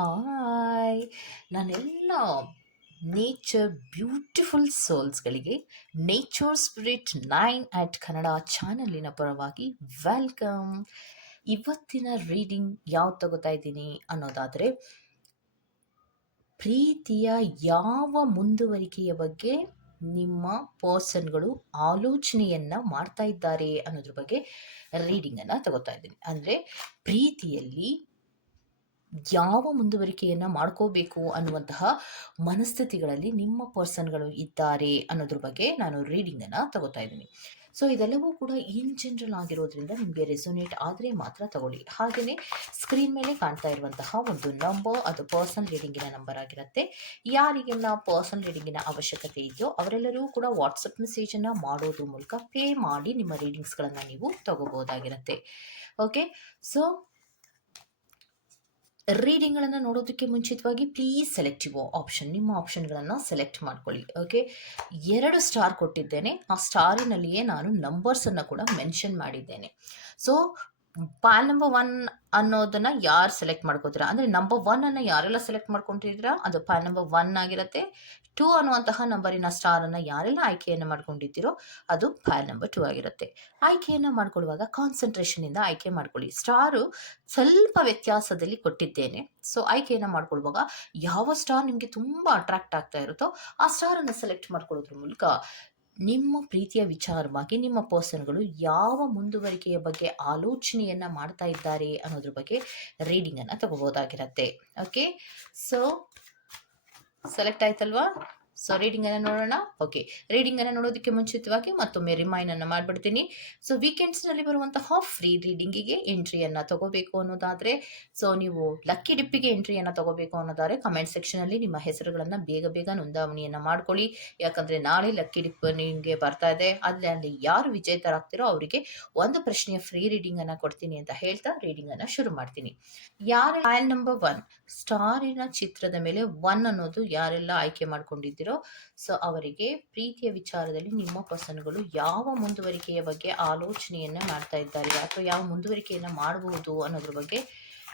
Hi. ನಾನೆಲ್ಲ nature beautiful ಸೋಲ್ಸ್ಗಳಿಗೆ nature spirit nine at Kannada ಚಾನಲಿನ ಪರವಾಗಿ welcome ಇವತ್ತಿನ ರೀಡಿಂಗ್ ಯಾವ್ದು ತಗೋತಾ ಇದ್ದೀನಿ ಅನ್ನೋದಾದರೆ, ಪ್ರೀತಿಯ ಯಾವ ಮುಂದುವರಿಕೆಯ ಬಗ್ಗೆ ನಿಮ್ಮ ಪರ್ಸನ್ಗಳು ಆಲೋಚನೆಯನ್ನ ಮಾಡ್ತಾ ಇದ್ದಾರೆ ಅನ್ನೋದ್ರ ಬಗ್ಗೆ ರೀಡಿಂಗನ್ನು ತಗೋತಾ ಇದ್ದೀನಿ. ಅಂದರೆ ಪ್ರೀತಿಯಲ್ಲಿ ಯಾವ ಮುಂದುವರಿಕೆಯನ್ನು ಮಾಡ್ಕೋಬೇಕು ಅನ್ನುವಂತಹ ಮನಸ್ಥಿತಿಗಳಲ್ಲಿ ನಿಮ್ಮ ಪರ್ಸನ್ಗಳು ಇದ್ದಾರೆ ಅನ್ನೋದ್ರ ಬಗ್ಗೆ ನಾನು ರೀಡಿಂಗನ್ನು ತಗೋತಾ ಇದ್ದೀನಿ. ಸೊ, ಇದೆಲ್ಲವೂ ಕೂಡ ಇನ್ ಜನರಲ್ ಆಗಿರೋದ್ರಿಂದ ನಿಮಗೆ ರೆಸೊನೇಟ್ ಆದರೆ ಮಾತ್ರ ತಗೊಳ್ಳಿ. ಹಾಗೆಯೇ ಸ್ಕ್ರೀನ್ ಮೇಲೆ ಕಾಣ್ತಾ ಇರುವಂತಹ ಒಂದು ನಂಬರ್ ಅದು ಪರ್ಸನಲ್ ರೀಡಿಂಗಿನ ನಂಬರ್ ಆಗಿರುತ್ತೆ. ಯಾರಿಗೆಲ್ಲ ಪರ್ಸನಲ್ ರೀಡಿಂಗಿನ ಅವಶ್ಯಕತೆ ಇದೆಯೋ ಅವರೆಲ್ಲರೂ ಕೂಡ ವಾಟ್ಸಪ್ ಮೆಸೇಜನ್ನು ಮಾಡೋದ್ರ ಮೂಲಕ ಪೇ ಮಾಡಿ ನಿಮ್ಮ ರೀಡಿಂಗ್ಸ್ಗಳನ್ನು ನೀವು ತಗೋಬೋದಾಗಿರುತ್ತೆ ಓಕೆ? ಸೊ ರೀಡಿಂಗ್ಗಳನ್ನು ನೋಡೋದಕ್ಕೆ ಮುಂಚಿತವಾಗಿ ಪ್ಲೀಸ್ ಸೆಲೆಕ್ಟಿವ್ ಆಪ್ಷನ್ ನಿಮ್ಮ ಆಪ್ಷನ್ಗಳನ್ನು ಸೆಲೆಕ್ಟ್ ಮಾಡ್ಕೊಳ್ಳಿ ಓಕೆ ಎರಡು ಸ್ಟಾರ್ ಕೊಟ್ಟಿದ್ದೇನೆ, ಆ ಸ್ಟಾರಿನಲ್ಲಿಯೇ ನಾನು ನಂಬರ್ಸನ್ನು ಕೂಡ ಮೆನ್ಷನ್ ಮಾಡಿದ್ದೇನೆ. ಸೊ ಪಾಲ್ ನಂಬರ್ ಒನ್ ಅನ್ನೋದನ್ನ ಯಾರು ಸೆಲೆಕ್ಟ್ ಮಾಡ್ಕೋತೀರಾ? ಅಂದರೆ ನಂಬರ್ ಒನ್ ಅನ್ನು ಯಾರೆಲ್ಲ ಸೆಲೆಕ್ಟ್ ಮಾಡ್ಕೊಂಡಿದ್ದೀರಾ? ಅದು ಪಾಲ್ ನಂಬರ್ ಒನ್ ಆಗಿರುತ್ತೆ. ಟೂ ಅನ್ನುವಂತಹ ನಂಬರಿನ ಸ್ಟಾರನ್ನು ಯಾರೆಲ್ಲ ಆಯ್ಕೆಯನ್ನು ಮಾಡ್ಕೊಂಡಿದ್ದೀರೋ, ಅದು ಫೈಲ್ ನಂಬರ್ ಟೂ ಆಗಿರುತ್ತೆ. ಆಯ್ಕೆಯನ್ನು ಮಾಡ್ಕೊಳ್ಳುವಾಗ ಕಾನ್ಸಂಟ್ರೇಷನಿಂದ ಆಯ್ಕೆ ಮಾಡ್ಕೊಳ್ಳಿ. ಸ್ಟಾರು ಸ್ವಲ್ಪ ವ್ಯತ್ಯಾಸದಲ್ಲಿ ಕೊಟ್ಟಿದ್ದೇನೆ. ಸೊ ಆಯ್ಕೆಯನ್ನು ಮಾಡ್ಕೊಳ್ಳುವಾಗ ಯಾವ ಸ್ಟಾರ್ ನಿಮಗೆ ತುಂಬ ಅಟ್ರಾಕ್ಟ್ ಆಗ್ತಾ ಇರುತ್ತೋ, ಆ ಸ್ಟಾರನ್ನು ಸೆಲೆಕ್ಟ್ ಮಾಡ್ಕೊಳ್ಳೋದ್ರ ಮೂಲಕ ನಿಮ್ಮ ಪ್ರೀತಿಯ ವಿಚಾರವಾಗಿ ನಿಮ್ಮ ಪರ್ಸನ್ಗಳು ಯಾವ ಮುಂದುವರಿಕೆಯ ಬಗ್ಗೆ ಆಲೋಚನೆಯನ್ನ ಮಾಡ್ತಾ ಇದ್ದಾರೆ ಅನ್ನೋದ್ರ ಬಗ್ಗೆ ರೀಡಿಂಗ್ ಅನ್ನ ತಗೋಬಹುದಾಗಿರತ್ತೆ ಓಕೆ ಸೊ ಸೆಲೆಕ್ಟ್ ಆಯ್ತಲ್ವಾ? ಸೊ ರೀಡಿಂಗ್ ಅನ್ನ ನೋಡೋಣ. ಓಕೆ ರೀಡಿಂಗ್ ಅನ್ನ ನೋಡೋದಕ್ಕೆ ಮುಂಚಿತವಾಗಿ ಮತ್ತೊಮ್ಮೆ ರಿಮೈಂಡ್ ಅನ್ನ ಮಾಡ್ಬಿಡ್ತೀನಿ. ಸೊ ವೀಕೆಂಡ್ಸ್ನಲ್ಲಿ ಬರುವಂತಹ ಫ್ರೀ ರೀಡಿಂಗಿಗೆ ಎಂಟ್ರಿಯನ್ನ ತಗೋಬೇಕು ಅನ್ನೋದಾದ್ರೆ ಸೊ ನೀವು ಲಕ್ಕಿ ಡಿಪ್ಪಿಗೆ ಎಂಟ್ರಿಯನ್ನ ತಗೋಬೇಕು ಅನ್ನೋದಾದ್ರೆ ಕಮೆಂಟ್ ಸೆಕ್ಷನ್ ಅಲ್ಲಿ ನಿಮ್ಮ ಹೆಸರುಗಳನ್ನ ಬೇಗ ಬೇಗ ನೋಂದಾವಣಿಯನ್ನ ಮಾಡ್ಕೊಳ್ಳಿ. ಯಾಕಂದ್ರೆ ನಾಳೆ ಲಕ್ಕಿ ಡಿಪ್ ನಿಮಗೆ ಬರ್ತಾ ಇದೆ. ಅಲ್ಲಿ ಯಾರು ವಿಜೇತರಾಗ್ತಿರೋ ಅವರಿಗೆ ಒಂದು ಪ್ರಶ್ನೆಯ ಫ್ರೀ ರೀಡಿಂಗ್ ಅನ್ನ ಕೊಡ್ತೀನಿ ಅಂತ ಹೇಳ್ತಾ ರೀಡಿಂಗ್ ಅನ್ನ ಶುರು ಮಾಡ್ತೀನಿ. ಯಾರ ಫೈಲ್ ನಂಬರ್ ಒನ್ ಸ್ಟಾರಿನ ಚಿತ್ರದ ಮೇಲೆ ಒನ್ ಅನ್ನೋದು ಯಾರೆಲ್ಲ ಆಯ್ಕೆ ಮಾಡ್ಕೊಂಡಿದ್ದೀರೋ ಸೊ ಅವರಿಗೆ ಪ್ರೀತಿಯ ವಿಚಾರದಲ್ಲಿ ನಿಮ್ಮ ಪರ್ಸನ್ಗಳು ಯಾವ ಮುಂದುವರಿಕೆಯ ಬಗ್ಗೆ ಆಲೋಚನೆಯನ್ನ ಮಾಡ್ತಾ ಇದ್ದಾರೆ? ಅಥವಾ ಯಾವ ಮುಂದುವರಿಕೆಯನ್ನು ಮಾಡಬಹುದು ಅನ್ನೋದ್ರ ಬಗ್ಗೆ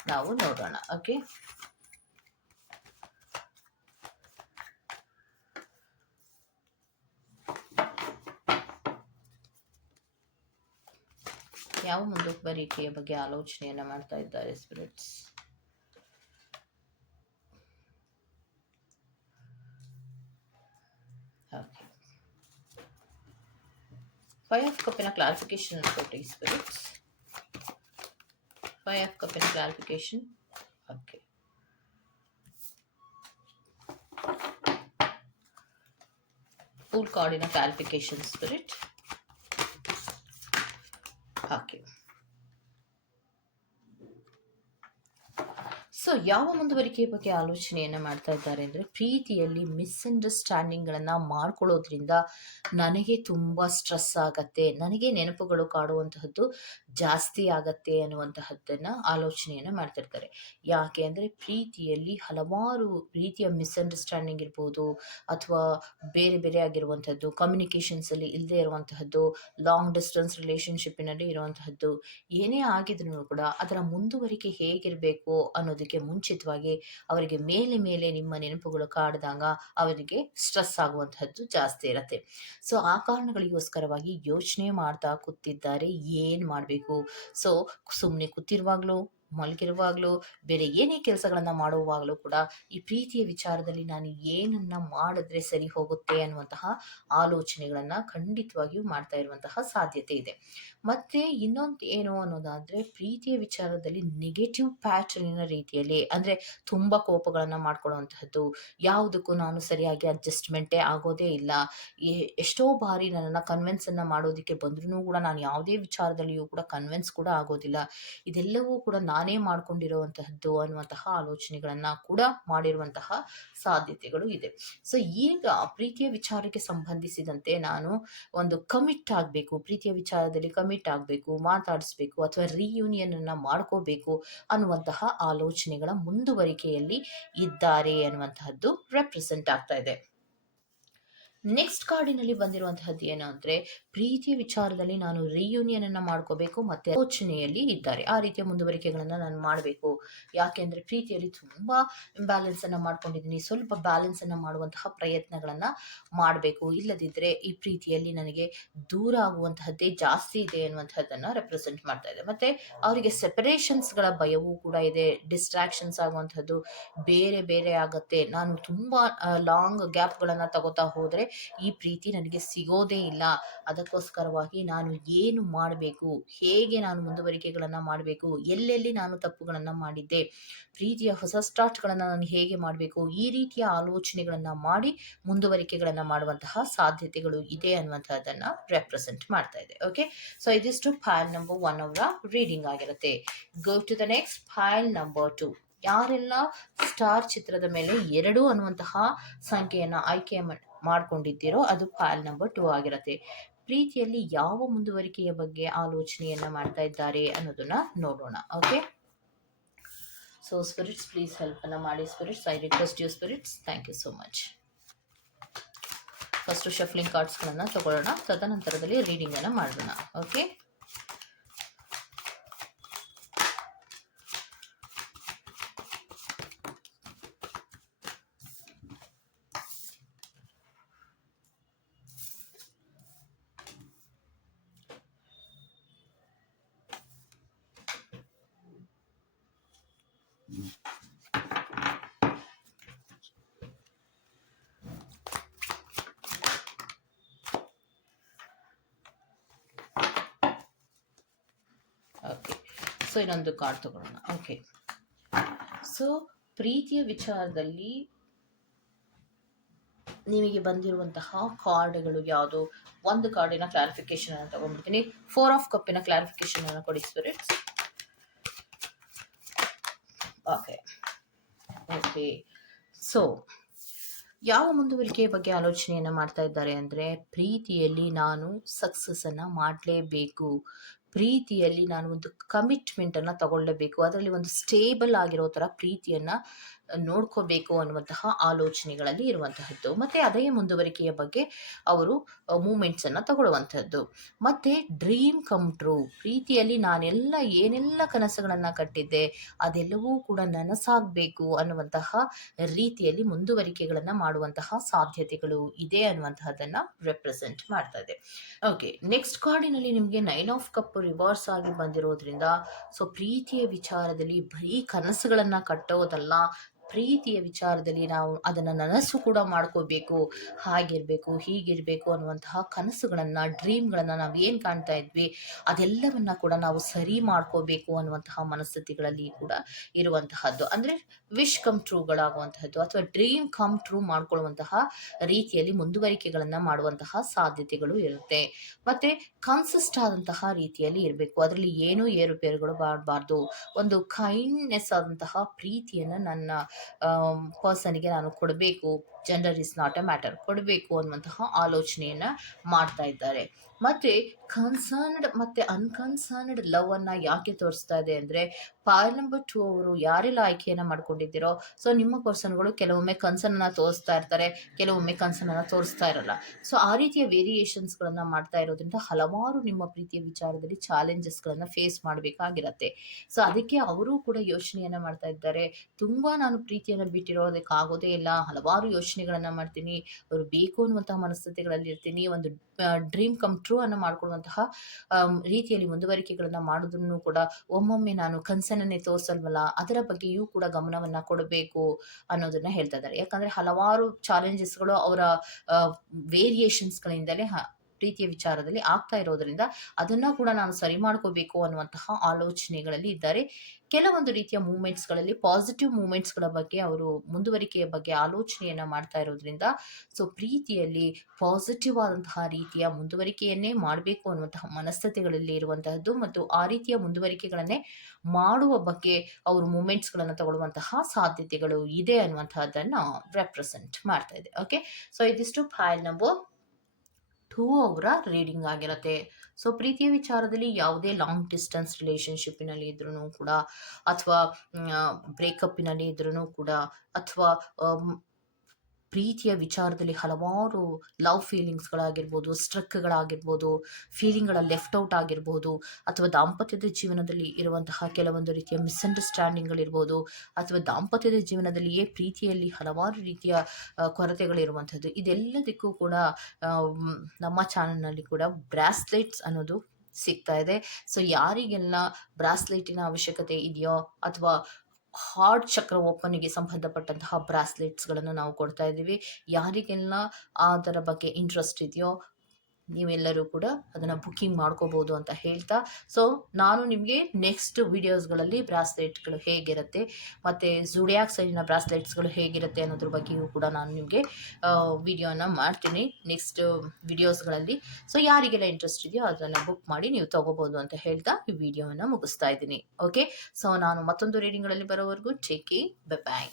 ನಾವು ನೋಡೋಣ. ಓಕೆ ಯಾವ ಮುಂದುವರಿಕೆಯ ಬಗ್ಗೆ ಆಲೋಚನೆಯನ್ನ ಮಾಡ್ತಾ ಇದ್ದಾರೆ ಸ್ಪಿರಿಟ್ಸ್ ಓಕೆ ಫೈವ್ ಆಫ್ ಕಪ್ಪಿನ ಕ್ಲಾರಿಫಿಕೇಶನ್ ಕೊಟ್ಟು ಸ್ಪಿರಿಟ್ಸ್ ಫೈವ್ ಆಫ್ ಕಪ್ಪಿನ ಕ್ಲಾರಿಫಿಕೇಶನ್ ಓಕೆ ಫುಲ್ ಕಾರ್ಡಿನ ಕ್ಲಾರಿಫಿಕೇಶನ್ ಸ್ಪಿರಿಟ್ ಓಕೆ ಸೊ ಯಾವ ಮುಂದುವರಿಕೆ ಬಗ್ಗೆ ಆಲೋಚನೆಯನ್ನು ಮಾಡ್ತಾ ಇದ್ದಾರೆ ಅಂದರೆ ಪ್ರೀತಿಯಲ್ಲಿ ಮಿಸ್ಅಂಡರ್ಸ್ಟ್ಯಾಂಡಿಂಗ್ಗಳನ್ನು ಮಾಡ್ಕೊಳ್ಳೋದ್ರಿಂದ ನನಗೆ ತುಂಬ ಸ್ಟ್ರೆಸ್ ಆಗತ್ತೆ, ನನಗೆ ನೆನಪುಗಳು ಕಾಡುವಂತಹದ್ದು ಜಾಸ್ತಿ ಆಗತ್ತೆ ಅನ್ನುವಂತಹದ್ದನ್ನು ಆಲೋಚನೆಯನ್ನು ಮಾಡ್ತಿರ್ತಾರೆ ಯಾಕೆ ಅಂದರೆ ಪ್ರೀತಿಯಲ್ಲಿ ಹಲವಾರು ರೀತಿಯ ಮಿಸ್ಅಂಡರ್ಸ್ಟ್ಯಾಂಡಿಂಗ್ ಇರ್ಬೋದು ಅಥವಾ ಬೇರೆ ಬೇರೆ ಆಗಿರುವಂಥದ್ದು ಕಮ್ಯುನಿಕೇಷನ್ಸಲ್ಲಿ ಇಲ್ಲದೆ ಇರುವಂತಹದ್ದು, ಲಾಂಗ್ ಡಿಸ್ಟೆನ್ಸ್ ರಿಲೇಷನ್ಶಿಪ್ಪಿನಲ್ಲಿ ಇರುವಂತಹದ್ದು ಏನೇ ಆಗಿದ್ರು ಕೂಡ ಅದರ ಮುಂದುವರಿಕೆ ಹೇಗಿರಬೇಕು ಅನ್ನೋದಕ್ಕೆ ಮುಂಚಿತವಾಗಿ ಅವರಿಗೆ ಮೇಲೆ ಮೇಲೆ ನಿಮ್ಮ ನೆನಪುಗಳು ಕಾಡಿದಾಗ ಅವರಿಗೆ ಸ್ಟ್ರೆಸ್ ಆಗುವಂತಹದ್ದು ಜಾಸ್ತಿ ಇರುತ್ತೆ. ಸೊ ಆ ಕಾರಣಗಳಿಗೋಸ್ಕರವಾಗಿ ಯೋಚನೆ ಮಾಡ್ತಾ ಕೂತಿದ್ದಾರೆ. ಏನು ಮಾಡಬೇಕು? ಸೊ ಸುಮ್ಮನೆ ಕೂತಿರುವಾಗಲೂ ಮಲಗಿರುವಾಗಲೂ, ಬೇರೆ ಏನೇ ಕೆಲಸಗಳನ್ನು ಮಾಡುವಾಗಲೂ ಕೂಡ ಈ ಪ್ರೀತಿಯ ವಿಚಾರದಲ್ಲಿ ನಾನು ಏನನ್ನ ಮಾಡಿದ್ರೆ ಸರಿ ಹೋಗುತ್ತೆ ಅನ್ನುವಂತಹ ಆಲೋಚನೆಗಳನ್ನು ಖಂಡಿತವಾಗಿಯೂ ಮಾಡ್ತಾ ಇರುವಂತಹ ಸಾಧ್ಯತೆ ಇದೆ. ಮತ್ತೆ ಇನ್ನೊಂದು ಏನು ಅನ್ನೋದಾದ್ರೆ, ಪ್ರೀತಿಯ ವಿಚಾರದಲ್ಲಿ ನೆಗೆಟಿವ್ ಪ್ಯಾಟರ್ನಿನ ರೀತಿಯಲ್ಲಿ, ಅಂದ್ರೆ ತುಂಬಾ ಕೋಪಗಳನ್ನು ಮಾಡ್ಕೊಳ್ಳುವಂತಹದ್ದು, ಯಾವುದಕ್ಕೂ ನಾನು ಸರಿಯಾಗಿ ಅಡ್ಜಸ್ಟ್ಮೆಂಟೇ ಆಗೋದೇ ಇಲ್ಲ. ಎಷ್ಟೋ ಬಾರಿ ನನ್ನನ್ನು ಅನ್ನ ಮಾಡೋದಕ್ಕೆ ಬಂದ್ರೂ ಕೂಡ ನಾನು ಯಾವುದೇ ವಿಚಾರದಲ್ಲಿಯೂ ಕೂಡ ಕನ್ವೆನ್ಸ್ ಕೂಡ ಆಗೋದಿಲ್ಲ. ಇದೆಲ್ಲವೂ ಕೂಡ ನಾನೇ ಮಾಡ್ಕೊಂಡಿರುವಂತಹದ್ದು ಅನ್ನುವಂತಹ ಆಲೋಚನೆಗಳನ್ನು ಕೂಡ ಮಾಡಿರುವಂತಹ ಸಾಧ್ಯತೆಗಳು ಇದೆ. ಸೊ ಈಗ ಪ್ರೀತಿಯ ವಿಚಾರಕ್ಕೆ ಸಂಬಂಧಿಸಿದಂತೆ ನಾನು ಒಂದು ಕಮಿಟ್ ಆಗಬೇಕು, ಪ್ರೀತಿಯ ವಿಚಾರದಲ್ಲಿ ಕಮಿಟ್ ಆಗಬೇಕು, ಮಾತಾಡಿಸ್ಬೇಕು ಅಥವಾ ರಿಯೂನಿಯನ್ ಅನ್ನ ಮಾಡ್ಕೋಬೇಕು ಅನ್ನುವಂತಹ ಆಲೋಚನೆಗಳ ಮುಂದುವರಿಕೆಯಲ್ಲಿ ಇದ್ದಾರೆ ಅನ್ನುವಂತಹದ್ದು ರೆಪ್ರೆಸೆಂಟ್ ಆಗ್ತಾ ಇದೆ. ನೆಕ್ಸ್ಟ್ ಕಾರ್ಡಿನಲ್ಲಿ ಬಂದಿರುವಂತಹದ್ದು ಏನು ಅಂದ್ರೆ ಪ್ರೀತಿಯ ವಿಚಾರದಲ್ಲಿ ನಾನು ರಿಯೂನಿಯನ್ ಅನ್ನ ಮಾಡ್ಕೋಬೇಕು, ಮತ್ತೆ ಯೋಚನೆಯಲ್ಲಿ ಇದ್ದಾರೆ. ಆ ರೀತಿಯ ಮುಂದುವರಿಕೆಗಳನ್ನ ನಾನು ಮಾಡಬೇಕು. ಯಾಕೆಂದ್ರೆ ಪ್ರೀತಿಯಲ್ಲಿ ತುಂಬಾ ಇಂಬ್ಯಾಲೆನ್ಸ್ ಅನ್ನ ಮಾಡ್ಕೊಂಡಿದ್ದೀನಿ. ಸ್ವಲ್ಪ ಬ್ಯಾಲೆನ್ಸ್ ಅನ್ನ ಮಾಡುವಂತಹ ಪ್ರಯತ್ನಗಳನ್ನ ಮಾಡಬೇಕು. ಇಲ್ಲದಿದ್ರೆ ಈ ಪ್ರೀತಿಯಲ್ಲಿ ನನಗೆ ದೂರ ಆಗುವಂತಹದ್ದೇ ಜಾಸ್ತಿ ಇದೆ ಅನ್ನುವಂಥದ್ದನ್ನ ರೆಪ್ರೆಸೆಂಟ್ ಮಾಡ್ತಾ ಇದೆ. ಮತ್ತೆ ಅವರಿಗೆ ಸೆಪರೇಷನ್ಸ್ಗಳ ಭಯವೂ ಕೂಡ ಇದೆ ಡಿಸ್ಟ್ರಾಕ್ಷನ್ಸ್ ಆಗುವಂತಹದ್ದು ಬೇರೆ ಬೇರೆ ಆಗತ್ತೆ. ನಾನು ತುಂಬಾ ಲಾಂಗ್ ಗ್ಯಾಪ್ಗಳನ್ನ ತಗೋತಾ ಹೋದ್ರೆ ಈ ಪ್ರೀತಿ ನನಗೆ ಸಿಗೋದೇ ಇಲ್ಲ. ಅದಕ್ಕೋಸ್ಕರವಾಗಿ ನಾನು ಏನು ಮಾಡಬೇಕು? ಹೇಗೆ ನಾನು ಮುಂದುವರಿಕೆಗಳನ್ನು ಮಾಡಬೇಕು? ಎಲ್ಲೆಲ್ಲಿ ನಾನು ತಪ್ಪುಗಳನ್ನು ಮಾಡಿದ್ದೆ? ಪ್ರೀತಿಯ ಹೊಸ ಸ್ಟಾರ್ಟ್ಗಳನ್ನು ನಾನು ಹೇಗೆ ಮಾಡಬೇಕು? ಈ ರೀತಿಯ ಆಲೋಚನೆಗಳನ್ನು ಮಾಡಿ ಮುಂದುವರಿಕೆಗಳನ್ನು ಮಾಡುವಂತಹ ಸಾಧ್ಯತೆಗಳು ಇದೆ ಅನ್ನುವಂಥದ್ದನ್ನು ರೆಪ್ರೆಸೆಂಟ್ ಮಾಡ್ತಾ ಇದೆ. ಓಕೆ ಸೊ ಇದಿಷ್ಟು ಫೈಲ್ ನಂಬರ್ ಒನ್ ಅವರ ರೀಡಿಂಗ್ ಆಗಿರುತ್ತೆ. Go to the next file number two ಯಾರೆಲ್ಲ ಸ್ಟಾರ್ ಚಿತ್ರದ ಮೇಲೆ ಎರಡು ಅನ್ನುವಂತಹ ಸಂಖ್ಯೆಯನ್ನು ಆಯ್ಕೆ ಮಾಡ್ಕೊಂಡಿದ್ದೀರೋ ಅದು ಫೈಲ್ ನಂಬರ್ ಟು ಆಗಿರುತ್ತೆ. ಪ್ರೀತಿಯಲ್ಲಿ ಯಾವ ಮುಂದುವರಿಕೆಯ ಬಗ್ಗೆ ಆಲೋಚನೆಯನ್ನ ಮಾಡ್ತಾ ಇದ್ದಾರೆ ಅನ್ನೋದನ್ನ ನೋಡೋಣ okay so spirits please help ಅನ್ನ ಮಾಡಿ spirits I request you spirits thank you so much first shuffling ಕಾರ್ಡ್ಸ್ಗಳನ್ನು ತಗೊಳ್ಳೋಣ, ತದನಂತರದಲ್ಲಿ ರೀಡಿಂಗ್ ಅನ್ನ ಮಾಡೋಣ ಓಕೆ ಸೊ ಇನ್ನೊಂದು ಕಾರ್ಡ್ ತಗೊಳ್ಳೋಣ. ಓಕೆ ಸೊ ಪ್ರೀತಿಯ ವಿಚಾರದಲ್ಲಿ ನಿಮಗೆ ಬಂದಿರುವಂತಹ ಕಾರ್ಡ್ಗಳು ಯಾವುದು? ಒಂದು ಕಾರ್ಡಿನ ಕ್ಲಾರಿಫಿಕೇಶನ್ ಅನ್ನು ತಗೊಂಡ್ಬಿಡ್ತೀನಿ. ಫೋರ್ ಆಫ್ ಕಪ್ಪಿನ ಕ್ಲಾರಿಫಿಕೇಶನ್ ಅನ್ನು ಕೊಡಿ ಸ್ಪಿರಿಟ್ಸ್ ಓಕೆ ಓಕೆ ಸೊ ಯಾವ ಮುಂದುವರಿಕೆಯ ಬಗ್ಗೆ ಆಲೋಚನೆಯನ್ನು ಮಾಡ್ತಾ ಇದ್ದಾರೆ ಅಂದರೆ, ಪ್ರೀತಿಯಲ್ಲಿ ನಾನು ಸಕ್ಸಸ್ ಅನ್ನು ಮಾಡಲೇಬೇಕು. ಪ್ರೀತಿಯಲ್ಲಿ ನಾನು ಒಂದು ಕಮಿಟ್ಮೆಂಟನ್ನು ತಗೊಳ್ಳಬೇಕು. ಅದರಲ್ಲಿ ಒಂದು ಸ್ಟೇಬಲ್ ಆಗಿರೋ ಥರ ಪ್ರೀತಿಯನ್ನ ನೋಡ್ಕೋಬೇಕು ಅನ್ನುವಂತಹ ಆಲೋಚನೆಗಳಲ್ಲಿ ಇರುವಂತಹದ್ದು. ಮತ್ತೆ ಅದೇ ಮುಂದುವರಿಕೆಯ ಬಗ್ಗೆ ಅವರು ಮೂಮೆಂಟ್ಸ್ ಅನ್ನ ತಗೊಳ್ಳುವಂಥದ್ದು ಮತ್ತೆ ಡ್ರೀಮ್ ಕಮ್ ಟ್ರೂ ಪ್ರೀತಿಯಲ್ಲಿ ನಾನೆಲ್ಲ ಏನೆಲ್ಲ ಕನಸುಗಳನ್ನ ಕಟ್ಟಿದ್ದೆ, ಅದೆಲ್ಲವೂ ಕೂಡ ನನಸಾಗಬೇಕು ಅನ್ನುವಂತಹ ರೀತಿಯಲ್ಲಿ ಮುಂದುವರಿಕೆಗಳನ್ನ ಮಾಡುವಂತಹ ಸಾಧ್ಯತೆಗಳು ಇದೆ ಅನ್ನುವಂತಹದನ್ನ ರೆಪ್ರೆಸೆಂಟ್ ಮಾಡ್ತಾ ಇದೆ. ಓಕೆ ನೆಕ್ಸ್ಟ್ ಕಾರ್ಡಿನಲ್ಲಿ ನಿಮಗೆ ನೈನ್ ಆಫ್ ಕಪ್ ರಿವರ್ಸ್ ಆಗಿ ಬಂದಿರೋದ್ರಿಂದ ಸೊ ಪ್ರೀತಿಯ ವಿಚಾರದಲ್ಲಿ ಬರೀ ಕನಸುಗಳನ್ನ ಕಟ್ಟೋದಲ್ಲ ಪ್ರೀತಿಯ ವಿಚಾರದಲ್ಲಿ ನಾವು ಅದನ್ನು ನನಸು ಕೂಡ ಮಾಡ್ಕೋಬೇಕು, ಹಾಗಿರಬೇಕು, ಹೀಗಿರಬೇಕು ಅನ್ನುವಂತಹ ಕನಸುಗಳನ್ನು, ಡ್ರೀಮ್ಗಳನ್ನು ನಾವು ಏನು ಕಾಣ್ತಾ ಇದ್ವಿ, ಅದೆಲ್ಲವನ್ನ ಕೂಡ ನಾವು ಸರಿ ಮಾಡ್ಕೋಬೇಕು ಅನ್ನುವಂತಹ ಮನಸ್ಥಿತಿಗಳಲ್ಲಿ ಕೂಡ ಇರುವಂತಹದ್ದು. ಅಂದರೆ ವಿಶ್ ಕಮ್ ಟ್ರೂಗಳಾಗುವಂತಹದ್ದು ಅಥವಾ ಡ್ರೀಮ್ ಕಮ್ ಟ್ರೂ ಮಾಡ್ಕೊಳ್ಳುವಂತಹ ರೀತಿಯಲ್ಲಿ ಮುಂದುವರಿಕೆಗಳನ್ನು ಮಾಡುವಂತಹ ಸಾಧ್ಯತೆಗಳು ಇರುತ್ತೆ. ಮತ್ತೆ ಕನ್ಸಿಸ್ಟ್ ಆದಂತಹ ರೀತಿಯಲ್ಲಿ ಇರಬೇಕು. ಅದರಲ್ಲಿ ಏನೂ ಏರುಪೇರುಗಳು ಮಾಡಬಾರ್ದು ಒಂದು ಕೈಂಡ್ನೆಸ್ ಆದಂತಹ ಪ್ರೀತಿಯನ್ನು ನನ್ನ ಪರ್ಸನ್ಗೆ ನಾನು ಕೊಡಬೇಕು. Gender is not a matter ಕೊಡಬೇಕು ಅನ್ನುವಂತಹ ಆಲೋಚನೆಯನ್ನ ಮಾಡ್ತಾ ಇದ್ದಾರೆ. ಮತ್ತೆ ಕನ್ಸರ್ನ್ಡ್ ಮತ್ತೆ ಅನ್ಕನ್ಸರ್ನ್ಡ್ ಲವ್ ಅನ್ನ ಯಾಕೆ ತೋರಿಸ್ತಾ ಇದೆ ಅಂದ್ರೆ ಪಾಲ್ ನಂಬರ್ ಟೂ ಅವರು ಯಾರೆಲ್ಲ ಆಯ್ಕೆಯನ್ನು ಮಾಡ್ಕೊಂಡಿದ್ದೀರೋ ಸೊ ನಿಮ್ಮ ಪರ್ಸನ್ಗಳು ಕೆಲವೊಮ್ಮೆ ಕನ್ಸರ್ನ್ ಅನ್ನ ತೋರಿಸ್ತಾ ಇರ್ತಾರೆ, ಕೆಲವೊಮ್ಮೆ ಕನ್ಸರ್ನ್ ಅನ್ನ ತೋರಿಸ್ತಾ ಇರಲ್ಲ. ಸೊ ಆ ರೀತಿಯ ವೇರಿಯೇಷನ್ಸ್ ಗಳನ್ನ ಮಾಡ್ತಾ ಇರೋದ್ರಿಂದ ಹಲವಾರು ನಿಮ್ಮ ಪ್ರೀತಿಯ ವಿಚಾರದಲ್ಲಿ ಚಾಲೆಂಜಸ್ಗಳನ್ನು ಫೇಸ್ ಮಾಡಬೇಕಾಗಿರತ್ತೆ. ಸೊ ಅದಕ್ಕೆ ಅವರು ಕೂಡ ಯೋಚನೆಯನ್ನ ಮಾಡ್ತಾ ಇದ್ದಾರೆ. ತುಂಬಾ ನಾನು ಪ್ರೀತಿಯನ್ನ ಬಿಟ್ಟಿರೋದಕ್ಕಾಗೋದೇ ಇಲ್ಲ. ಹಲವಾರು ಯೋಚನೆಗಳನ್ನ ಮಾಡ್ತೀನಿ, ಅವರು ಬೇಕು ಅನ್ನುವಂತಹ ಮನಸ್ಥಿತಿಗಳಲ್ಲಿ ಇರ್ತೀನಿ, ಒಂದು ಡ್ರೀಮ್ ಕಮ್ ಟ್ರೂ ಅನ್ನ ಮಾಡ್ಕೊಳ್ಳುವಂತಹ ರೀತಿಯಲ್ಲಿ ಮುಂದುವರಿಕೆಗಳನ್ನ ಮಾಡೋದನ್ನು ಕೂಡ ಒಮ್ಮೊಮ್ಮೆ ನಾನು ಕನ್ಸನ್ನನ್ನೇ ತೋರಿಸಲ್ವಲ್ಲ, ಅದರ ಬಗ್ಗೆಯೂ ಕೂಡ ಗಮನವನ್ನ ಕೊಡಬೇಕು ಅನ್ನೋದನ್ನ ಹೇಳ್ತಾ ಇದ್ದಾರೆ. ಯಾಕಂದ್ರೆ ಹಲವಾರು ಚಾಲೆಂಜಸ್ಗಳು ಅವರ ವೇರಿಯೇಷನ್ಸ್ಗಳಿಂದಲೇ ಪ್ರೀತಿಯ ವಿಚಾರದಲ್ಲಿ ಆಗ್ತಾ ಇರೋದ್ರಿಂದ ಅದನ್ನ ಕೂಡ ನಾನು ಸರಿ ಮಾಡ್ಕೋಬೇಕು ಅನ್ನುವಂತಹ ಆಲೋಚನೆಗಳಲ್ಲಿ ಇದ್ದಾರೆ. ಕೆಲವೊಂದು ರೀತಿಯ ಮೂಮೆಂಟ್ಸ್ಗಳಲ್ಲಿ, ಪಾಸಿಟಿವ್ ಮೂಮೆಂಟ್ಸ್ಗಳ ಬಗ್ಗೆ ಅವರು ಮುಂದುವರಿಕೆಯ ಬಗ್ಗೆ ಆಲೋಚನೆಯನ್ನ ಮಾಡ್ತಾ ಇರೋದ್ರಿಂದ, ಸೊ ಪ್ರೀತಿಯಲ್ಲಿ ಪಾಸಿಟಿವ್ ಆದಂತಹ ರೀತಿಯ ಮುಂದುವರಿಕೆಯನ್ನೇ ಮಾಡಬೇಕು ಅನ್ನುವಂತಹ ಮನಸ್ಥಿತಿಗಳಲ್ಲಿ ಇರುವಂತಹದ್ದು ಮತ್ತು ಆ ರೀತಿಯ ಮುಂದುವರಿಕೆಗಳನ್ನೇ ಮಾಡುವ ಬಗ್ಗೆ ಅವರು ಮೂಮೆಂಟ್ಸ್ಗಳನ್ನು ತಗೊಳ್ಳುವಂತಹ ಸಾಧ್ಯತೆಗಳು ಇದೆ ಅನ್ನುವಂತಹದ್ದನ್ನು ರೆಪ್ರೆಸೆಂಟ್ ಮಾಡ್ತಾ ಇದೆ. ಓಕೆ ಸೊ ಇದಿಷ್ಟು ಫೈಲ್ ನಂಬರ್ ಟೂ ಅವರ ರೀಡಿಂಗ್ ಆಗಿರುತ್ತೆ. ಸೊ, ಪ್ರೀತಿಯ ವಿಚಾರದಲ್ಲಿ ಯಾವುದೇ ಲಾಂಗ್ ಡಿಸ್ಟೆನ್ಸ್ ರಿಲೇಷನ್ಶಿಪ್ಪಿನಲ್ಲಿ ಇದ್ರೂ ಕೂಡ, ಅಥವಾ ಬ್ರೇಕಪ್ಪಿನಲ್ಲಿ ಇದ್ರೂ ಕೂಡ, ಅಥವಾ ಪ್ರೀತಿಯ ವಿಚಾರದಲ್ಲಿ ಹಲವಾರು ಲವ್ ಫೀಲಿಂಗ್ಸ್ಗಳಾಗಿರ್ಬೋದು ಸ್ಟ್ರಕ್ಗಳಾಗಿರ್ಬೋದು ಫೀಲಿಂಗ್ಗಳ ಲೆಫ್ಟ್ ಔಟ್ ಆಗಿರ್ಬೋದು, ಅಥವಾ ದಾಂಪತ್ಯದ ಜೀವನದಲ್ಲಿ ಇರುವಂತಹ ಕೆಲವೊಂದು ರೀತಿಯ ಮಿಸ್ಅಂಡರ್ಸ್ಟ್ಯಾಂಡಿಂಗ್ಗಳಿರ್ಬೋದು ಅಥವಾ ದಾಂಪತ್ಯದ ಜೀವನದಲ್ಲಿಯೇ ಪ್ರೀತಿಯಲ್ಲಿ ಹಲವಾರು ರೀತಿಯ ಕೊರತೆಗಳಿರುವಂಥದ್ದು. ಇದೆಲ್ಲದಕ್ಕೂ ಕೂಡ ನಮ್ಮ ಚಾನಲ್ನಲ್ಲಿ ಕೂಡ ಬ್ರಾಸ್ಲೆಟ್ಸ್ ಅನ್ನೋದು ಸಿಗ್ತಾ ಇದೆ. ಸೊ ಯಾರಿಗೆಲ್ಲ ಬ್ರಾಸ್ಲೆಟಿನ ಅವಶ್ಯಕತೆ ಇದೆಯೋ, ಅಥವಾ ಹಾರ್ಟ್ ಚಕ್ರ ಓಪನಿಗೆ ಸಂಬಂಧಪಟ್ಟಂತಹ ಬ್ರಾಸ್ಲೆಟ್ಸ್ಗಳನ್ನು ನಾವು ಕೊಡ್ತಾ ಇದ್ದೀವಿ. ಯಾರಿಗೆಲ್ಲ ಅದರ ಬಗ್ಗೆ ಇಂಟ್ರೆಸ್ಟ್ ಇದೆಯೋ ನೀವೆಲ್ಲರೂ ಕೂಡ ಅದನ್ನು ಬುಕ್ಕಿಂಗ್ ಮಾಡ್ಕೋಬೋದು ಅಂತ ಹೇಳ್ತಾ. ಸೊ ನಾನು ನಿಮಗೆ ನೆಕ್ಸ್ಟ್ ವಿಡಿಯೋಸ್ಗಳಲ್ಲಿ ಬ್ರಾಸ್ಲೆಟ್ಗಳು ಹೇಗಿರುತ್ತೆ, ಮತ್ತು ಜುಡಿಯಾಕ್ ಸೈಜಿನ ಬ್ರಾಸ್ಲೆಟ್ಸ್ಗಳು ಹೇಗಿರುತ್ತೆ ಅನ್ನೋದ್ರ ಬಗ್ಗೆಯೂ ಕೂಡ ನಾನು ನಿಮಗೆ ವಿಡಿಯೋನ ಮಾಡ್ತೀನಿ ನೆಕ್ಸ್ಟ್ ವಿಡಿಯೋಸ್ಗಳಲ್ಲಿ ಸೊ ಯಾರಿಗೆಲ್ಲ ಇಂಟ್ರೆಸ್ಟ್ ಇದೆಯೋ ಅದನ್ನು ಬುಕ್ ಮಾಡಿ ನೀವು ತೊಗೋಬೋದು ಅಂತ ಹೇಳ್ತಾ ಈ ವಿಡಿಯೋವನ್ನು ಮುಗಿಸ್ತಾ ಇದ್ದೀನಿ. ಓಕೆ ಸೊ ನಾನು ಮತ್ತೊಂದು ರೀಡಿಂಗ್ಗಳಲ್ಲಿ ಬರೋವರೆಗೂ ಟೇಕ್ ಬೈ